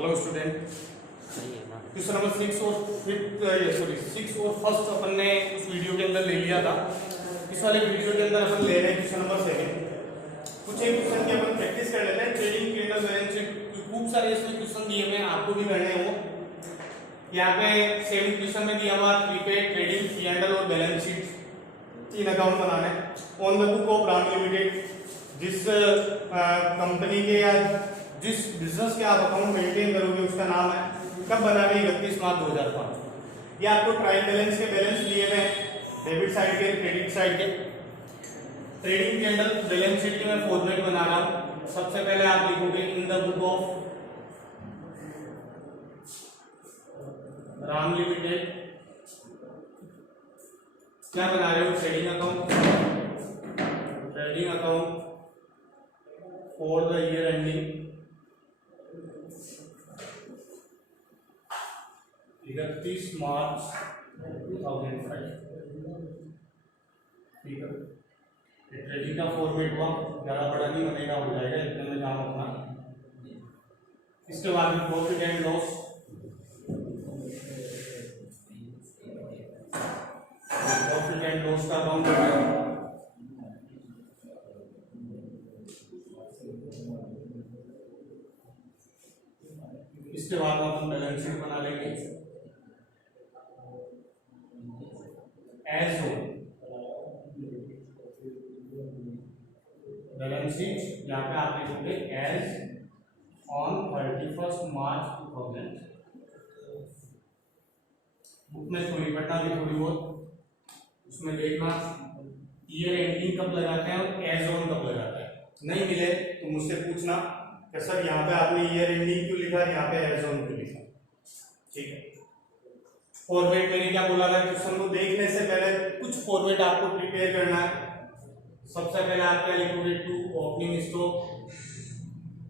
Hello student, question number 6 और first अपन ने उस वीडियो के अंदर ले लिया था। इस वाले वीडियो के अंदर अपन ले रहे हैं क्वेश्चन नंबर 7। कुछ एक क्वेश्चन की अपन प्रैक्टिस कर लेते हैं। ट्रेडिंग कैंडल बैलेंस शीट खूब सारे इसमें क्वेश्चन दिए हुए हैं, आपको भी करने हैं वो। यहाँ पे 7 क्वेश्चन में दिया हुआ प्रीपेड, ट्रेडिंग, कैंडल और बैलेंस शीट, 3 अकाउंट बनाने on the book of Ram limited. जिस कंपनी के या जिस बिजनेस के आप अकाउंट मेंटेन करोगे उसका नाम है, कब बनाने 31 मार्च 2005। ये आपको ट्रायल बैलेंस के बैलेंस दिए हुए हैं, डेबिट साइड के, क्रेडिट साइड के। ट्रेडिंग कैंडल बैलेंस शीट की मैं फॉर्मेट बना रहा हूं। सबसे पहले आप लिखोगे in the book of Ram limited. क्या बना रहे हो? Trading account for the year ending 31 मार्च 2005। ठीक है, ट्रेडिंग का फॉर्मेट हुआ, ज़्यादा बड़ा नहीं बनेगा, हो जाएगा इतने में काम अपना। इसके बाद में प्रॉफिट एंड लॉस, का अकाउंट बनाएंगे। इसके बाद अपन बैलेंस शीट बना लेंगे एज हो बैलेंस शीट। यहाँ पे आप लिखोगे एज ऑन 31 मार्च 2000। बुक में थोड़ी पढ़ना भी थोड़ी बहुत, उसमें देखना ईयर एंडिंग कब लगाते हैं और एज ऑन कब लगाते हैं। नहीं मिले तो मुझसे पूछना कि सर यहाँ पे आपने ईयर एंडिंग क्यों लिखा, यहाँ पे एज ऑन क्यों लिखा। ठीक है, फॉर्मेट मैंने क्या बोला था, क्वेश्चन को देखने से पहले कुछ फॉर्मेट आपको प्रिपेयर करना है। सबसे पहले आप क्या लिखोगे? To opening stock.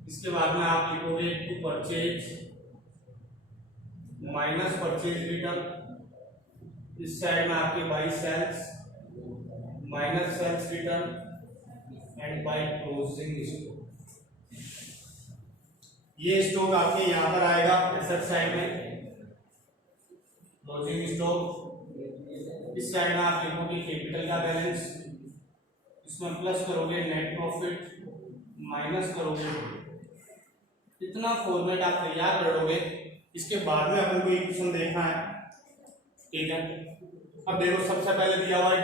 इसके बाद में आप लिखोगे to purchase minus purchase return. इस साइड में आपके by sales minus sales return and by closing stock. ये स्टॉक आपके यहां पर आएगा एसेट साइड में, क्लोजिंग स्टॉक। इस साइड में आप लिखोगे कैपिटल का बैलेंस, इसमें प्लस करोगे नेट प्रॉफिट माइनस करोगे। इतना फॉर्मेट आप तैयार करोगे। इसके बाद में अपन को एक क्वेश्चन देखना है। ठीक है, अब देखो सबसे पहले दिया हुआ है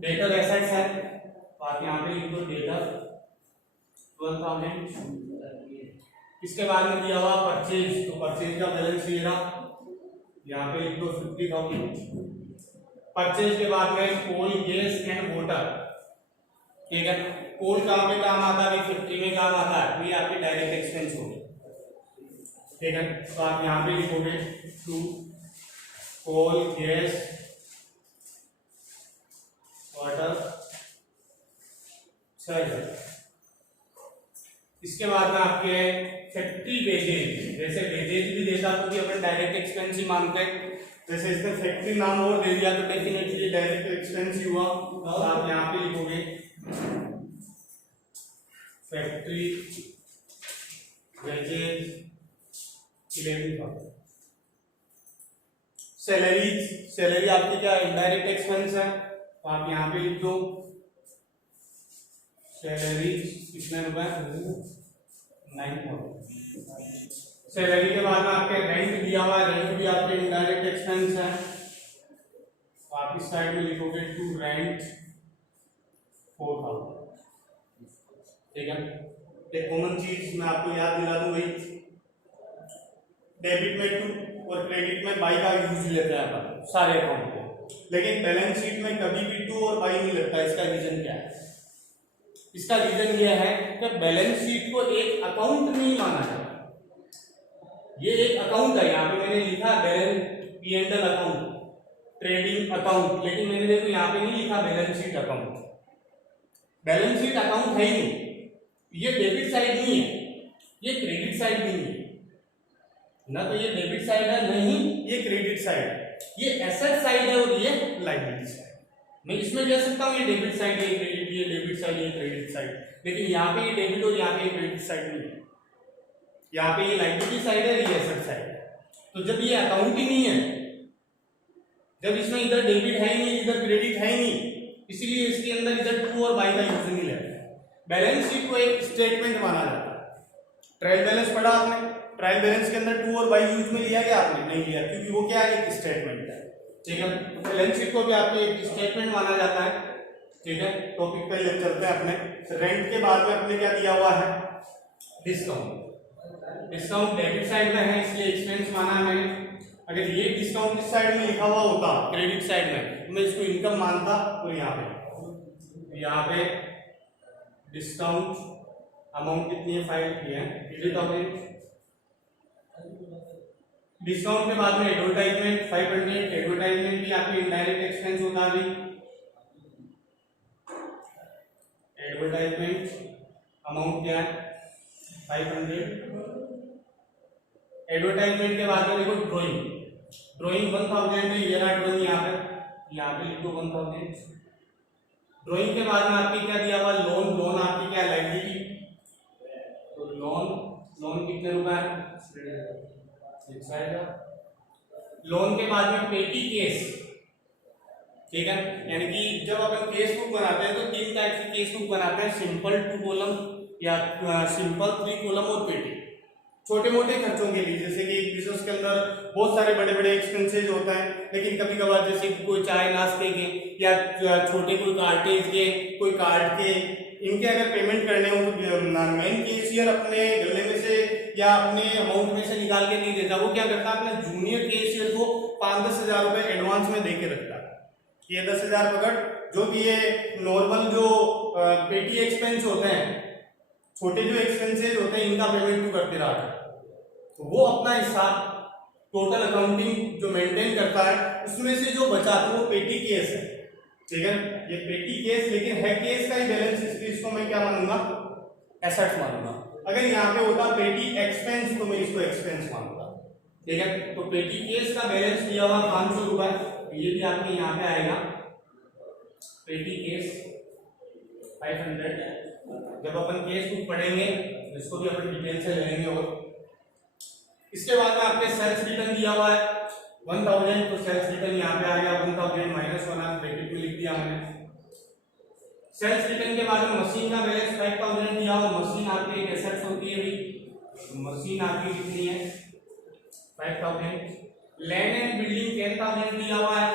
डेटर एसेट्स है, तो आप यहाँ पे लिख दो डेटर 12,000। इसके बाद में दिया हुआ परचेज, तो परचेज का बैलेंस ये रहा, यहाँ पे लिख दो 50,000। परचेज के बाद में कोल, गैस एंड वाटर। ठीक है, कोल कहाँ पे काम आता है? 50 में काम आता है, तो ये आपके डायरेक्ट एक्सपेंस हो गए। ठीक है, तो आप यहाँ पे लिखोगे टू कोल, गैस, वाटर 6,000। इसके बाद में आपके फैक्ट्री वेजेज, जैसे वेजेज भी देता तो भी अपन डायरेक्ट एक्सपेंस ही मानते हैं। जैसे इसमें फैक्ट्री नाम और दे दिया तो डेफिनेटली डायरेक्ट एक्सपेंस ही हुआ। तो आप यहाँ पे लिखोगे फैक्ट्री वेजेज 11,000। सैलरी आपकी क्या इनडायरेक्ट एक्सपेंस है, तो आप यहाँ पे लिख दो सैलरी कितने रुपए? 9,000। सैलरी के बाद में आपके रेंट दिया हुआ है, रेंट भी आपके इनडायरेक्ट एक्सपेंस है, तो आप इस साइड में लिखोगे टू रेंट 4,000। ठीक है, एक कॉमन चीज मैं आपको याद दिला दूं, वही डेबिट में टू और क्रेडिट में बाई का यूज लेते हैं अपन सारे अकाउंट को, लेकिन बैलेंस शीट में कभी भी टू और बाई नहीं लगता। इसका रीजन क्या है? इसका रीजन यह है कि बैलेंस शीट को एक अकाउंट नहीं माना जाता। ये एक अकाउंट है, यहाँ पे मैंने लिखा balance P&L account, trading account, लेकिन मैंने देखो यहाँ पे नहीं लिखा balance sheet account. Balance sheet account है ही नहीं, ये डेबिट साइड नहीं है, ये क्रेडिट साइड नहीं है ना, तो ये डेबिट साइड है नहीं, ये क्रेडिट साइड है। ये एसेट साइड है और ये लायबिलिटी साइड। मैं इसमें कह सकता हूँ ये डेबिट साइड है, ये क्रेडिट, ये डेबिट साइड, ये क्रेडिट साइड, लेकिन यहाँ पे ये डेबिट और यहाँ पे ये क्रेडिट साइड नहीं है। यहाँ पे ये लाइबिलिटी साइड है, ये एसेट साइड है। तो जब ये अकाउंट ही नहीं है, जब इसमें इधर डेबिट है ही नहीं, इधर क्रेडिट है ही नहीं, इसीलिए इसके अंदर इधर टू और बाई का यूज नहीं लेते। बैलेंस शीट को एक स्टेटमेंट माना जाता है। ट्रायल बैलेंस पढ़ा आपने, ट्रायल बैलेंस के अंदर टू और बाई यूज में लिया गया, आपने नहीं लिया, क्योंकि वो क्या है, एक स्टेटमेंट है। ठीक है, तो बैलेंस शीट को भी आपको एक स्टेटमेंट माना जाता है। ठीक है, टॉपिक पे ले चलते हैं अपने। रेंट के बाद में अपने क्या दिया हुआ है, डिस्काउंट। डिस्काउंट डेबिट साइड में है, इसलिए एक्सपेंस माना है मैंने। अगर ये डिस्काउंट इस साइड में लिखा हुआ होता क्रेडिट साइड में, तो मैं इसको इनकम मानता। और यहाँ पे डिस्काउंट अमाउंट कितनी है, 5 की है, 80,000। डिस्काउंट के बाद में एडवर्टाइजमेंट 500, एडवर्टाइजमेंट भी आपकी इनडायरेक्ट एक्सपेंस होता है। एडवर्टाइजमेंट अमाउंट क्या है, 500। एडवर्टाइजमेंट के बाद में देखो ड्राइंग, ड्राइंग 1000 है, ये रहा ड्राइंग, यहाँ पे लिख दो 1000। ड्राइंग के बाद में आपकी क्या दिया हुआ, लोन। लोन आपकी क्या लाइबिलिटी, तो लोन कितने रुपए है, लोन के बाद में पेटी केस। ठीक है, यानी कि जब अपन केस बुक बनाते हैं तो 3 टाइप की केस बुक बनाते हैं, सिंपल 2 कॉलम या सिंपल 3 कॉलम और पेटी। छोटे मोटे खर्चों के लिए, जैसे कि बिजनेस के अंदर बहुत सारे बड़े बड़े एक्सपेंसेस होते हैं, लेकिन कभी कभार जैसे कोई चाय नाश्ते के या छोटे कोई कार्टेज के, कोई कार्ड के, इनके अगर पेमेंट करने हो तो मेन केशियर अपने गले में से या अपने अमाउंट में से निकाल के नहीं देता। वो क्या करता है, अपने जूनियर केशियर को 5-10 हजार रुपए एडवांस में दे के रखता है कि ये 10,000 पकड़, जो भी ये नॉर्मल जो पेटी एक्सपेंस होते हैं, छोटे जो एक्सपेंसेस होते हैं, इनका पेमेंट तू करते रहा। तो वो अपना हिसाब टोटल अकाउंटिंग जो मेंटेन करता है, उसमें से जो बचा तो वो पेटी केस है। ठीक है, ये पेटी केस लेकिन है केस का ही बैलेंस, इसलिए इसको मैं क्या मानूंगा, एसेट्स मानूंगा। अगर यहाँ पे होता पेटी एक्सपेंस तो मैं इसको एक्सपेंस मानूंगा। ठीक है, तो पेटी केस का बैलेंस दिया हुआ 500 रुपए, ये भी आपके यहाँ पे आएगा, पेटी केस 500। जब अपन केस बुक पढ़ेंगे इसको भी अपन डिटेल से लेंगे। और इसके बाद में आपके सेल्स रिटर्न दिया हुआ है 1000, तो सेल्स रिटर्न यहाँ पे आ गया 1000 माइनस 1 ब्रैकेट में लिख दिया मैंने। सेल्स रिटर्न के बाद में मशीन का बैलेंस 5000 दिया हुआ। मशीन आपकी एक एसेट्स होती है भाई, तो मशीन आपकी कितनी है, 5000। लैंड एंड बिल्डिंग 10000 दिया हुआ है,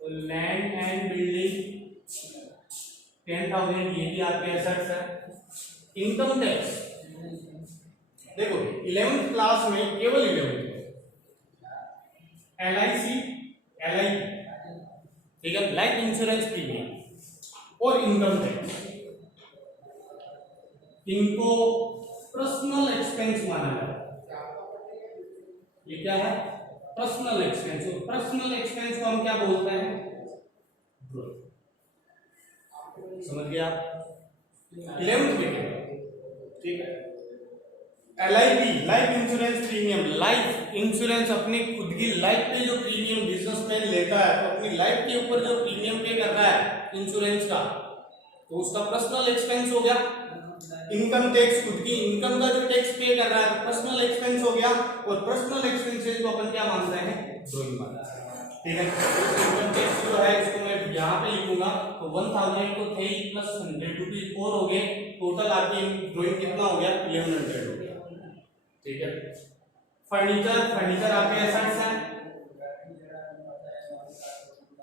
तो लैंड एंड बिल्डिंग 10,000, ये भी आपके एसेट्स है। इनकम टैक्स देखो 11th क्लास में, केवल 11th LIC, ठीक है, लाइफ इंश्योरेंस प्रीमियम और इनकम टैक्स, इनको पर्सनल एक्सपेंस माना जाता है। ये क्या है, पर्सनल एक्सपेंस। और पर्सनल एक्सपेंस को हम क्या बोलते हैं, समझ गए आप, 11th में। ठीक है, LIP, life insurance premium, life insurance अपनी खुद की लाइफ पे जो प्रीमियम बिजनेसमैन लेता है, तो अपनी लाइफ के ऊपर जो प्रीमियम पे कर रहा है इंश्योरेंस का, तो उसका पर्सनल एक्सपेंस हो गया। इनकम टैक्स, खुद की इनकम का जो टैक्स पे कर रहा है, तो पर्सनल एक्सपेंस हो गया। और पर्सनल एक्सपेंसेस को अपन क्या मानते हैं, ड्राइंग मानते हैं। ठीक है, इनकम टैक्स जो है इसको मैं यहाँ पे लिखूंगा, तो 1000 को थे प्लस 100 रुपीज और हो गए, टोटल आपकी ड्राइंग कितना हो गया, 1100 हो गया। ठीक है, फर्नीचर आपके एसेट्स हैं,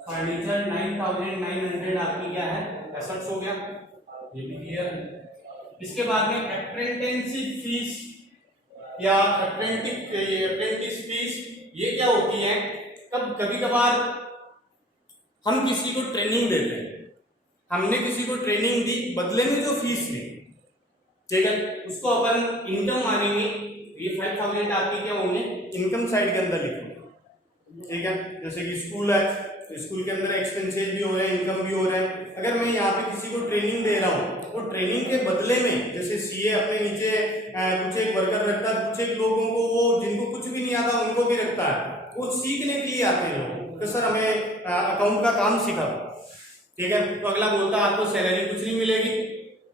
फर्नीचर 9900 आपकी क्या है, एसेट्स हो गया, ये भी क्लियर। इसके बाद में अप्रेंटिसशिप फीस या अप्रेंटिस फीस, ये क्या होती है, कभी कभार हम किसी को ट्रेनिंग देते हैं, हमने किसी को ट्रेनिंग दी, बदले में जो फीस ली, ठीक है, उसको अपन इनकम मानेंगे। ये 5000 आपके क्या होंगे, इनकम साइड के अंदर लिखेंगे। ठीक है, जैसे कि स्कूल है, तो स्कूल के अंदर एक्सपेंसेस भी हो रहे हैं, इनकम भी हो रहा है। अगर मैं यहाँ पे किसी को ट्रेनिंग दे रहा हूँ, वो ट्रेनिंग के बदले में, जैसे सीए अपने नीचे कुछ एक वर्कर रखता है, कुछ एक लोगों को, वो जिनको कुछ भी नहीं आता उनको भी रखता है, वो सीखने के लिए आते हैं लोग, तो सर हमें अकाउंट का काम सिखा। ठीक है, तो अगला बोलता है आपको सैलरी कुछ नहीं मिलेगी,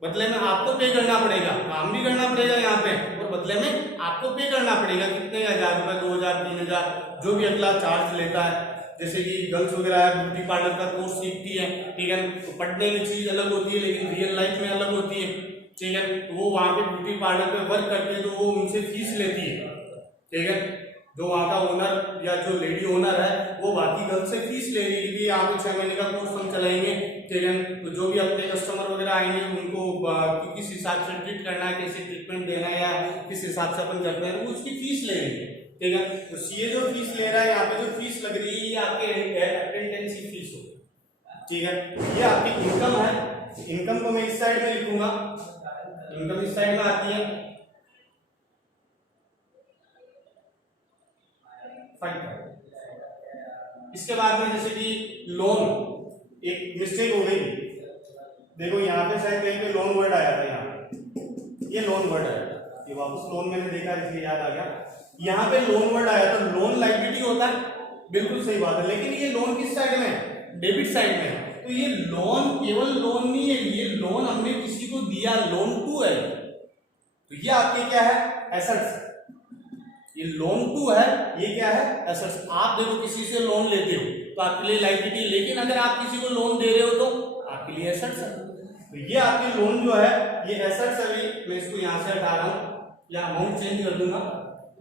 बदले में आपको पे करना पड़ेगा, काम भी करना पड़ेगा यहाँ पे, और बदले में आपको पे करना पड़ेगा। कितने 1000 रुपए, 2000, 3000, जो भी अगला चार्ज लेता है। जैसे कि गर्ल्स वगैरह ब्यूटी पार्लर का कोर्स सीखती है, ठीक है, तो पढ़ने में चीज अलग होती है लेकिन रियल लाइफ में अलग होती है, ठीक है। तो वो वहां पे ब्यूटी पार्लर पे वर्क करती है तो वो उनसे फीस लेती है, ठीक है। जो वहाँ का ओनर या जो लेडी ओनर है वो बाकी गर्ल्स से फीस ले रही है कि यहाँ पे 6 महीने का कोर्स हम चलाएंगे, ठीक है। तो जो भी अपने कस्टमर वगैरह आएंगे उनको किस हिसाब से ट्रीट करना है, कैसे ट्रीटमेंट देना है या किस हिसाब से अपन करते हैं, वो उसकी फीस ले रही है, ठीक है। तो सीए जो फीस ले रहा है, यहाँ पे जो फीस लग रही है ये आपके अटेंडेंसी फीस हो, ठीक है। ये आपकी इनकम है। इनकम को मैं इस साइड में लिखूंगा, इनकम इस साइड में आती है। इसके बाद में जैसे कि लोन, एक मिस्टेक हो गई, देखो यहाँ पे शायद कहीं पे लोन वर्ड आया था, यहाँ ये लोन वर्ड आया था, ये वापस लोन मैंने देखा इसलिए याद आ गया। यहाँ पे लोन वर्ड आया था, लोन लायबिलिटी होता है, बिल्कुल सही बात है, लेकिन ये लोन किस साइड में है, डेबिट साइड में है। तो ये लोन केवल लोन नहीं है, ये लोन हमने किसी को दिया, लोन टू है, तो ये आपके क्या है, एसेट्स। ये लोन टू है, ये क्या है, एसेट्स। आप देखो किसी से लोन लेते हो तो आपके लिए लायबिलिटी, लेकिन अगर आप किसी को लोन दे रहे हो तो आपके लिए एसेट्स है। तो ये आपके लोन जो है ये एसेट्स है। मैं इसको यहाँ से हटा रहा हूँ या अमाउंट चेंज कर दूंगा।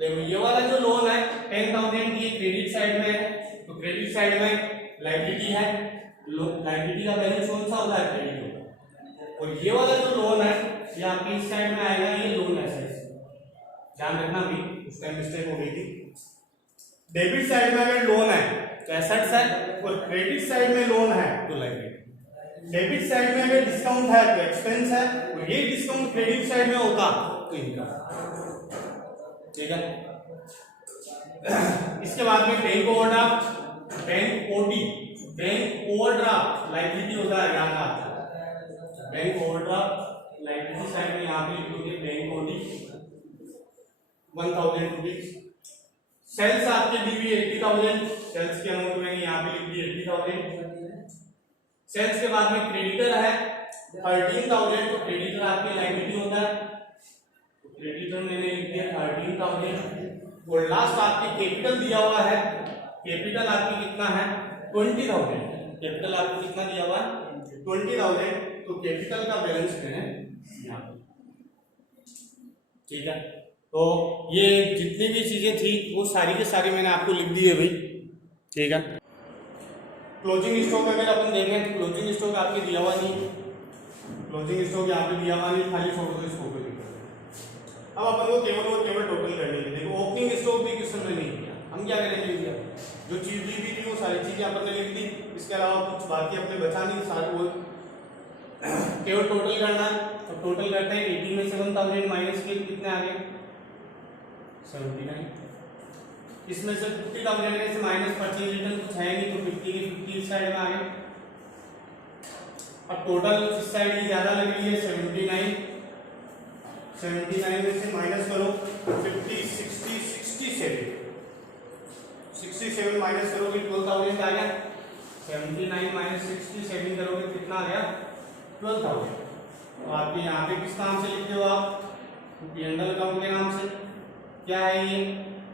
देखो ये वाला जो लोन है 10,000 ये क्रेडिट साइड में है, तो क्रेडिट साइड में लायबिलिटी है, लायबिलिटी का बैलेंस कौन सा होता है, क्रेडिट होगा। और ये वाला जो लोन है ये आपके इस साइड में आएगा, ये लोन एसेट्स। ध्यान रखना भी, उस टाइम मिस्टेक हो गई थी। डेबिट साइड में अगर लोन है तो एसेट्स है, और क्रेडिट साइड में लोन है तो लायबिलिटी। डेबिट साइड में अगर डिस्काउंट है तो एक्सपेंस है, और ये डिस्काउंट क्रेडिट साइड में होता तो इनकम, ठीक है। इसके बाद में bank overdraft, bank OD, bank overdraft liability होता है, ध्यान रखना। बैंक ओवरड्राफ्ट लायबिलिटी साइड में यहाँ पे लिखोगे बैंक ओडी 1000 रुपीज। सेल्स आपके दी हुई 80,000, सेल्स की अमाउंट मैंने यहाँ पे लिख दी 80,000। सेल्स के बाद में क्रेडिटर है 13,000, तो क्रेडिटर आपकी लायबिलिटी होता है, तो क्रेडिटर मैंने लिख दिया 13,000। और लास्ट आपकी कैपिटल दिया हुआ है, कैपिटल आपकी कितना है 20,000, कैपिटल आपको कितना दिया हुआ है 20,000, तो कैपिटल का बैलेंस मैंने यहाँ पे, ठीक है। तो ये जितनी भी चीजें थी वो सारी के सारी मैंने आपको लिख दी है भाई, ठीक है। क्लोजिंग स्टॉक अगर अपन देखें तो क्लोजिंग स्टॉक आपके दिया हुआ नहीं, क्लोजिंग स्टॉक यहाँ पे दिया हुआ नहीं, खाली छोड़ दो इसको। अब अपन को केवल टोटल करनी है। देखो ओपनिंग स्टॉक भी क्वेश्चन में नहीं दिया, हम क्या करेंगे, दिया जो चीज दी हुई थी वो सारी चीजें अपन ने लिख दी, इसके अलावा कुछ बाकी अपने बचा नहीं, सारे वो केवल टोटल करना है। तो टोटल करते हैं 80 में 7,000 माइनस के कितने आ गए 79, इसमें से 50,000 में से माइनस परचेज रिटर्न कुछ है नहीं, तो 50 की 50 साइड में आ गए। अब टोटल इस साइड की ज्यादा लग रही है 79, 79 में से माइनस करो 50, 60, 67 माइनस करोगे 12,000 आ गया। 79 माइनस 67 करोगे कितना आ गया 12,000। तो आपके यहाँ पे किस नाम से लिखते हो आप, P&L अकाउंट के नाम से। क्या है ये,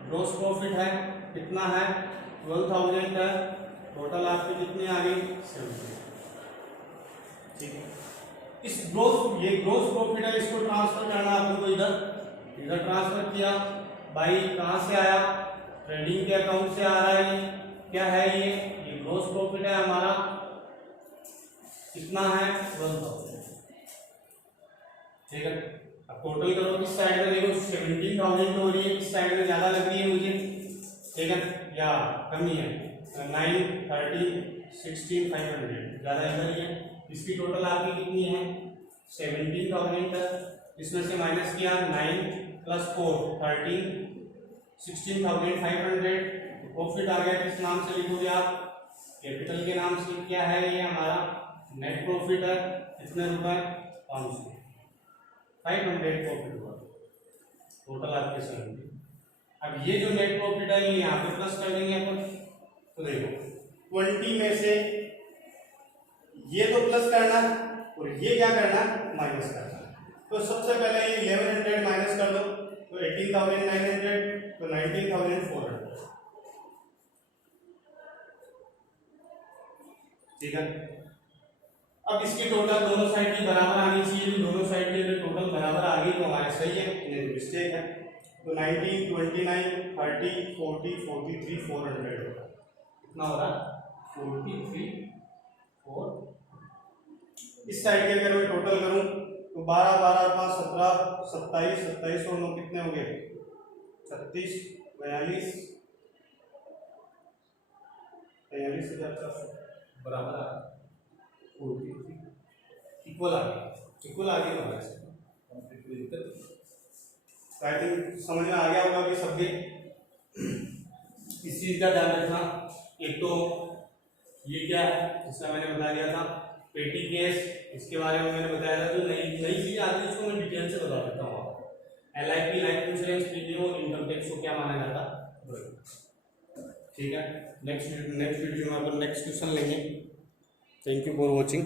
ग्रॉस प्रॉफिट है, कितना है 12,000 है, टोटल आपकी कितनी आ गई 70, ठीक है। इस ये ग्रॉस प्रॉफिट है, इसको ट्रांसफर करना अपन को इधर ट्रांसफर किया, भाई कहां से आया, ट्रेडिंग के अकाउंट से आ रहा है। क्या है ये ग्रॉस प्रॉफिट है हमारा, कितना है 12,000, ठीक है। अब टोटल करो किस साइड में, देखो 17,000 हो रही है, किस साइड में ज्यादा लग रही है मुझे, ठीक है, या कमी है 9, 30, 16, 500 ज्यादा इधर ही है। इसकी टोटल आपकी कितनी है 17,000 तक, इसमें से माइनस किया 9 + 4 13, 16,500। प्रॉफिट आ गया, किस नाम से लिखोगे आप, कैपिटल के नाम से। क्या है ये हमारा नेट प्रॉफिट है, कितने रुपए 500, 500 प्रॉफिट हुआ टोटल आपके 70। अब ये जो नेट प्रॉफिट है ये यहाँ पे प्लस कर देंगे अपन, तो देखो 20 में से ये तो प्लस करना और ये क्या करना माइनस करना। तो सबसे पहले ये 1100 माइनस कर दो, तो 18,900 तो 19,400। ठीक है, अब इसकी टोटल दोनों साइड की बराबर आनी चाहिए, दोनों साइड की टोटल बराबर आ गई तो हमारे सही है, नहीं तो मिस्टेक है। तो 19, 29, 30, 40, 43, 400 कितना हो रहा 43, 4। इस साइड के अगर मैं टोटल करूं तो 12, 12, 5, 17, 27, 27 और 9 कितने हो गए 36, 42, 43,400 बराबर आ इक्वल आ गया, इक्वल आ गया हमारे से। आई थिंक समझ में आ गया होगा कि सब इस चीज का ध्यान रखना। एक तो ये क्या है इसका मैंने बता दिया था, पेटी केस इसके बारे में मैंने बताया था, जो नई चीज आती है उसको मैं डिटेल से बता देता हूँ आपको। LIP लाइफ इंश्योरेंस प्रीमियम और इनकम टैक्स को क्या माना जाता है, ठीक है। नेक्स्ट वीडियो में अपन नेक्स्ट क्वेश्चन लेंगे। Thank you for watching.